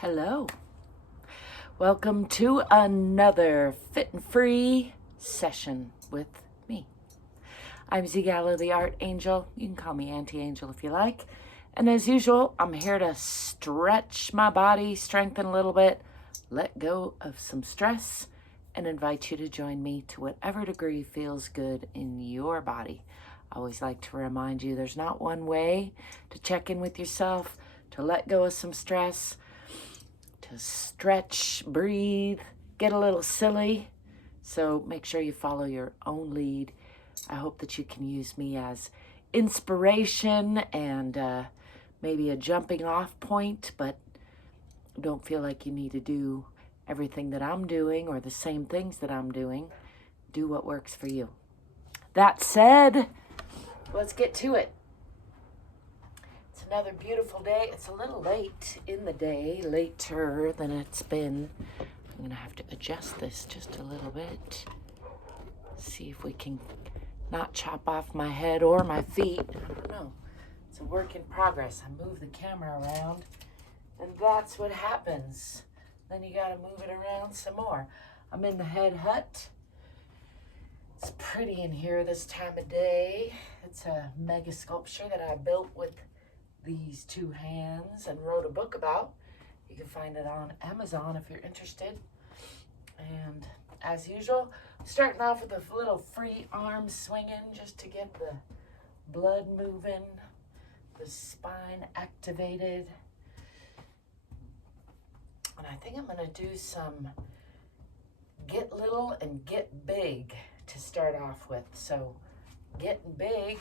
Hello. Welcome to another Fit and Free session with me. I'm ZGala, the Art Angel. You can call me Auntie Angel if you like. And as usual, I'm here to stretch my body, strengthen a little bit, let go of some stress, and invite you to join me to whatever degree feels good in your body. I always like to remind you there's not one way to check in with yourself, to let go of some stress, to stretch, breathe, get a little silly. So make sure you follow your own lead. I hope that you can use me as inspiration and maybe a jumping off point, but don't feel like you need to do everything that I'm doing or the same things that I'm doing. Do what works for you. That said, let's get to it. It's another beautiful day. It's a little late in the day, later than it's been. I'm going to have to adjust this just a little bit. See if we can not chop off my head or my feet. I don't know. It's a work in progress. I move the camera around, and that's what happens. Then you got to move it around some more. I'm in the Head Hutt. It's pretty in here this time of day. It's a mega sculpture that I built with these two hands and wrote a book about. You can find it on Amazon if you're interested. And as usual, starting off with a little free arm swinging just to get the blood moving, the spine activated. And I think I'm going to do some get little and get big to start off with. So getting big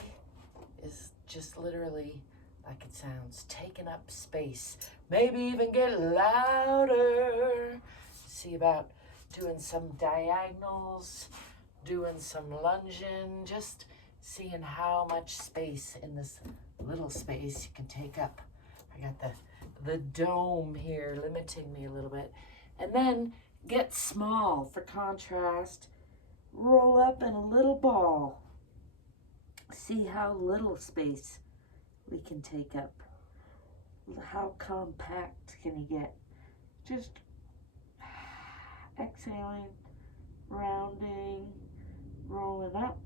is just literally, like it sounds, taking up space. Maybe even get louder. See about doing some diagonals, doing some lunging, just seeing how much space in this little space you can take up. I got the dome here limiting me a little bit. And then get small for contrast. Roll up in a little ball. See how little space we can take up. How compact can you get? Just exhaling, rounding, rolling up.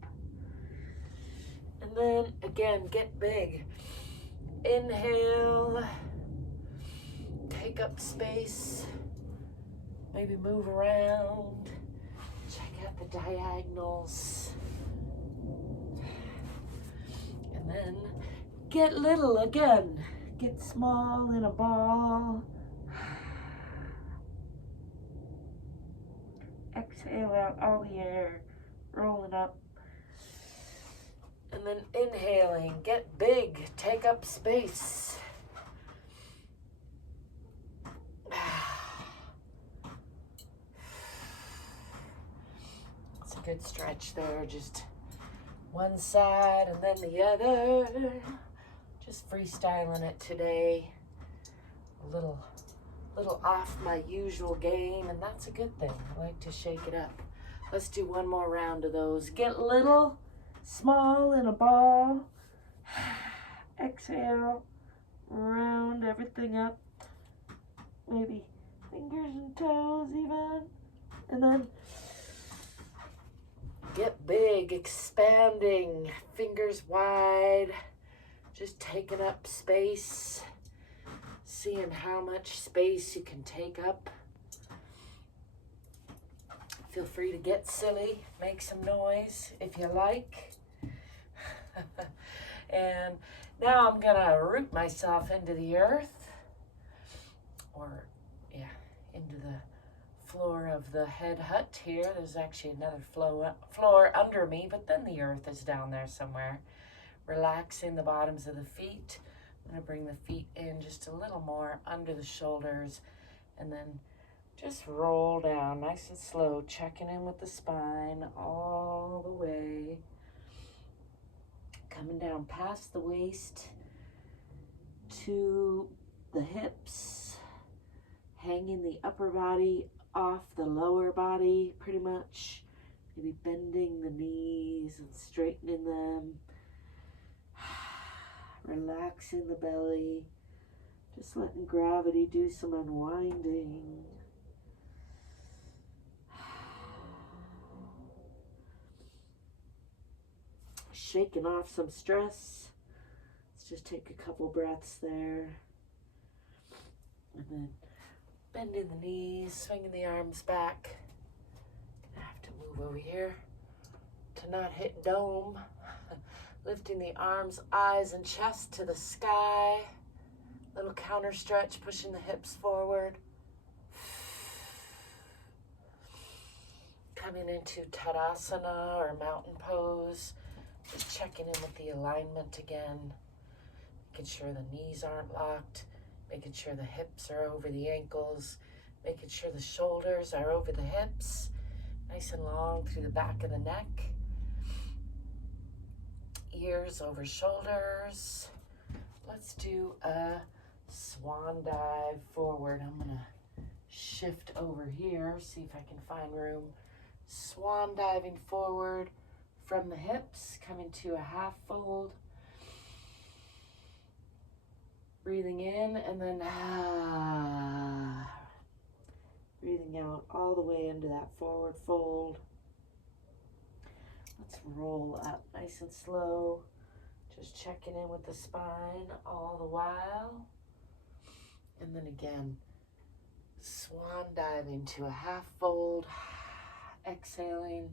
And then again, get big. Inhale, take up space, maybe move around, check out the diagonals. And then get little again. Get small in a ball. Exhale out all the air, rolling up. And then inhaling, get big, take up space. It's a good stretch there, just one side and then the other. Just freestyling it today. A little off my usual game, and that's a good thing. I like to shake it up. Let's do one more round of those. Get little, small in a ball. Exhale, round everything up. Maybe fingers and toes even. And then get big, expanding, fingers wide. Just taking up space, seeing how much space you can take up. Feel free to get silly, make some noise if you like. And now I'm gonna root myself into the earth, or into the floor of the Head Hutt here. There's actually another floor under me, but then the earth is down there somewhere. Relaxing the bottoms of the feet. I'm going to bring the feet in just a little more under the shoulders, and then just roll down nice and slow, checking in with the spine all the way. Coming down past the waist to the hips, hanging the upper body off the lower body pretty much. Maybe bending the knees and straightening them. Relaxing the belly, Just letting gravity do some unwinding. Shaking off some stress. Let's just take a couple breaths there. And then bending the knees, swinging the arms back. I have to move over here to not hit dome. Lifting the arms, eyes, and chest to the sky. Little counter stretch, pushing the hips forward. Coming into Tadasana or mountain pose. Just checking in with the alignment again. Making sure the knees aren't locked. Making sure the hips are over the ankles. Making sure the shoulders are over the hips. Nice and long through the back of the neck. Ears over shoulders. Let's do a swan dive forward. I'm gonna shift over here, see if I can find room. Swan diving forward from the hips, coming to a half fold. Breathing in and then breathing out all the way into that forward fold. Let's roll up nice and slow. Just checking in with the spine all the while. And then again, swan diving to a half fold. Exhaling.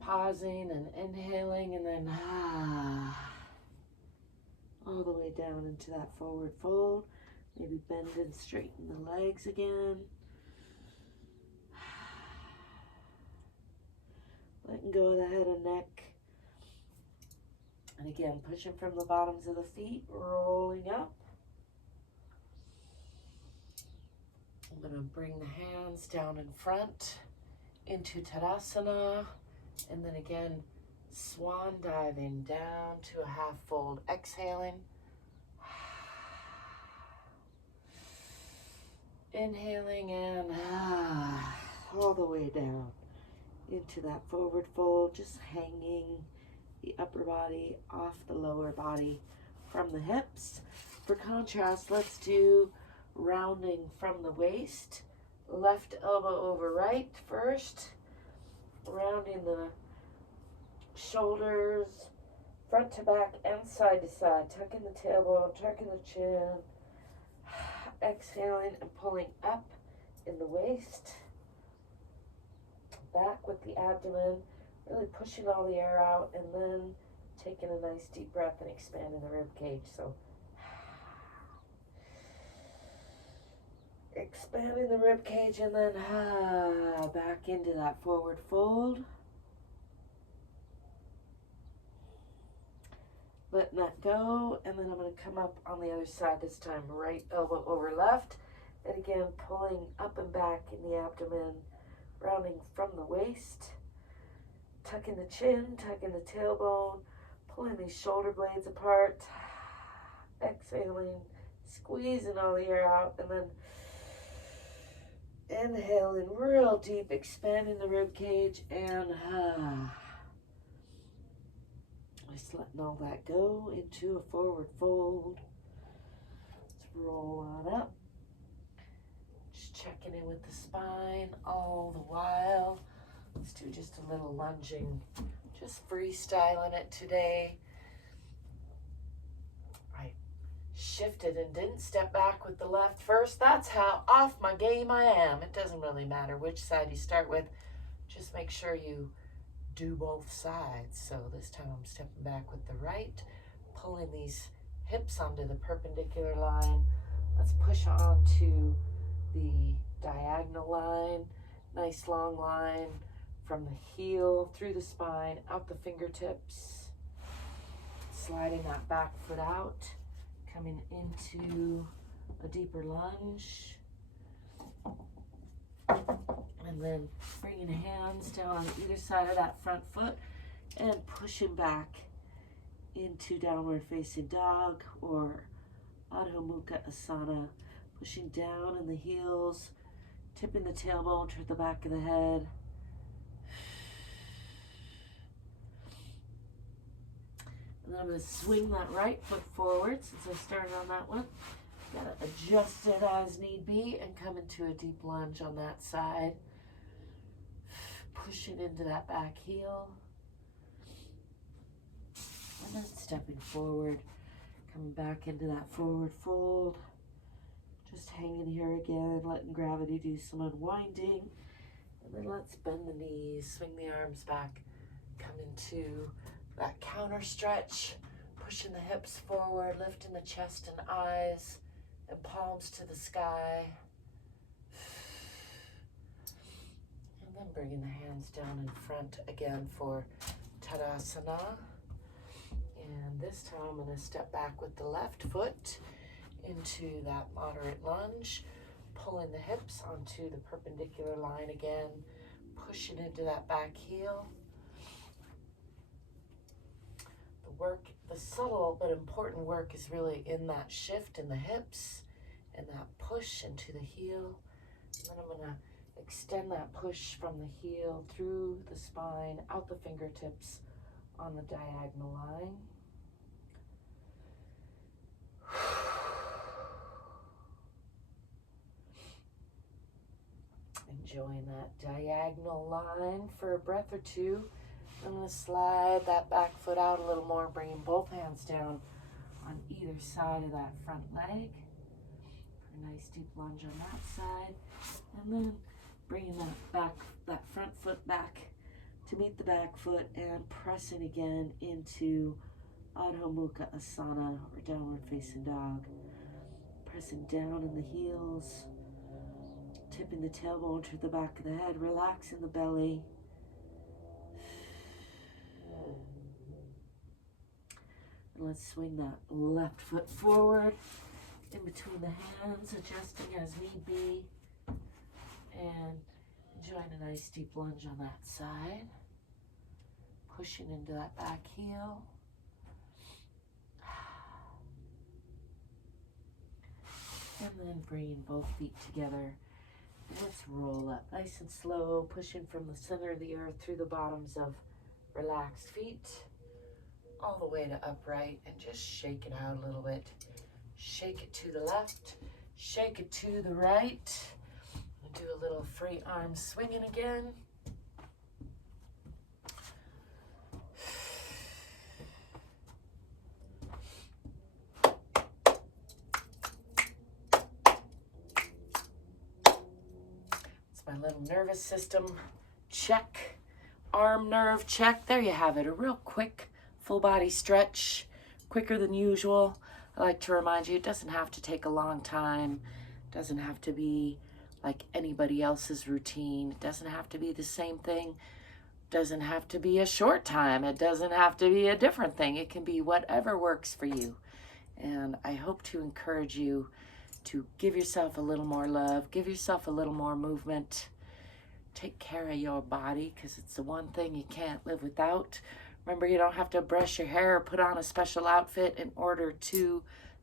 Pausing and inhaling, and then all the way down into that forward fold. Maybe bend and straighten the legs again. Letting go of the head and neck. And again, pushing from the bottoms of the feet, rolling up. I'm going to bring the hands down in front into Tadasana. And then again, swan diving down to a half fold. Exhaling. Inhaling and all the way down into that forward fold, just hanging the upper body off the lower body from the hips. For contrast, let's do rounding from the waist. Left elbow over right first. Rounding the shoulders, front to back and side to side. Tucking the tailbone, tucking the chin. Exhaling and pulling up in the waist. Back with the abdomen, really pushing all the air out, and then taking a nice deep breath and expanding the rib cage. So expanding the rib cage and then back into that forward fold. Letting that go, and then I'm going to come up on the other side this time. Right elbow over left, and again pulling up and back in the abdomen, rounding from the waist, tucking the chin, tucking the tailbone, pulling these shoulder blades apart, exhaling, squeezing all the air out, and then inhaling real deep, expanding the rib cage, and just letting all that go into a forward fold. Let's roll on up. Just checking in with the spine all the while. Let's do just a little lunging, just freestyling it today. I shifted and didn't step back with the left first. That's how off my game I am. It doesn't really matter which side you start with. Just make sure you do both sides. So this time I'm stepping back with the right, pulling these hips onto the perpendicular line. Let's push on to the diagonal line. Nice long line from the heel through the spine, out the fingertips. Sliding that back foot out, coming into a deeper lunge. And then bringing hands down on either side of that front foot and pushing back into downward facing dog or Adho Mukha Asana. Pushing down in the heels, tipping the tailbone toward the back of the head. And And then I'm going to swing that right foot forward since I started on that one. Got to adjust it as need be and come into a deep lunge on that side. Pushing into that back heel. And then stepping forward, coming back into that forward fold. Just hanging here again, letting gravity do some unwinding. And then let's bend the knees, swing the arms back, come into that counter stretch, pushing the hips forward, lifting the chest and eyes, and palms to the sky. And then bringing the hands down in front again for Tadasana. And this time I'm going to step back with the left foot into that moderate lunge, pulling the hips onto the perpendicular line again, pushing into that back heel. The subtle but important work is really in that shift in the hips and that push into the heel. And then I'm going to extend that push from the heel through the spine, out the fingertips on the diagonal line. Enjoying that diagonal line for a breath or two. I'm going to slide that back foot out a little more, bringing both hands down on either side of that front leg. For a nice deep lunge on that side. And then bringing that front foot back to meet the back foot and pressing again into Adho Mukha Asana or downward facing dog. Pressing down in the heels, tipping the tailbone to the back of the head, relaxing the belly. And let's swing that left foot forward in between the hands, adjusting as need be, and enjoying a nice deep lunge on that side. Pushing into that back heel. And then bringing both feet together. Let's roll up nice and slow, pushing from the center of the earth through the bottoms of relaxed feet, all the way to upright, and just shake it out a little bit. Shake it to the left, shake it to the right. And do a little free arm swinging again. My little nervous system check, arm nerve check. There you have it, a real quick full body stretch, quicker than usual. I like to remind you, it doesn't have to take a long time. It doesn't have to be like anybody else's routine. It doesn't have to be the same thing. It doesn't have to be a short time. It doesn't have to be a different thing. It can be whatever works for you. And I hope to encourage you to give yourself a little more love, give yourself a little more movement. Take care of your body, because it's the one thing you can't live without. Remember, you don't have to brush your hair or put on a special outfit in order to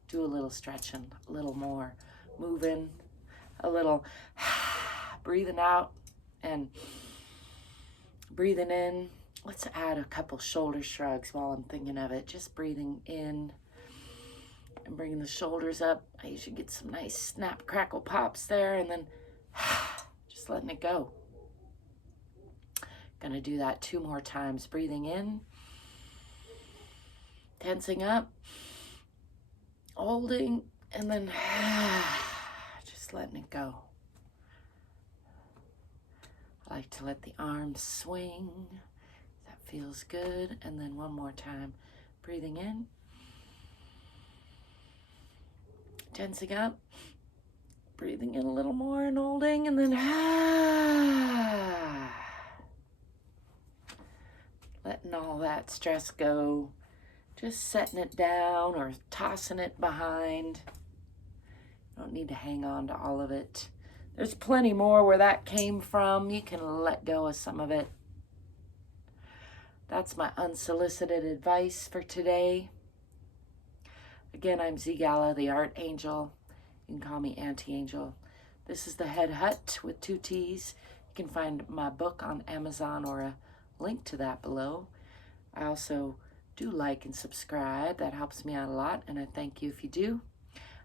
do a little stretching, a little more moving, a little breathing out and breathing in. Let's add a couple shoulder shrugs while I'm thinking of it. Just breathing in and bringing the shoulders up. I usually get some nice snap, crackle pops there, and then just letting it go. Gonna do that 2 more times. Breathing in, tensing up, holding, and then just letting it go. I like to let the arms swing. That feels good. And then 1 more time. Breathing in, tensing up, breathing in a little more and holding, and then letting all that stress go, just setting it down or tossing it behind. You don't need to hang on to all of it. There's plenty more where that came from. You can let go of some of it. That's my unsolicited advice for today. Again, I'm ZGala, the Art Angel. You can call me Auntie Angel. This is the Head Hutt with 2 T's. You can find my book on Amazon or a link to that below. I also do like and subscribe. That helps me out a lot, and I thank you if you do.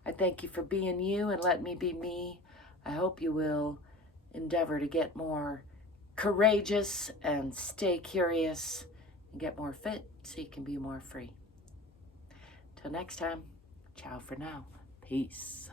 I thank you for being you and letting me be me. I hope you will endeavor to get more courageous and stay curious and get more fit so you can be more free. Till next time, ciao for now. Peace.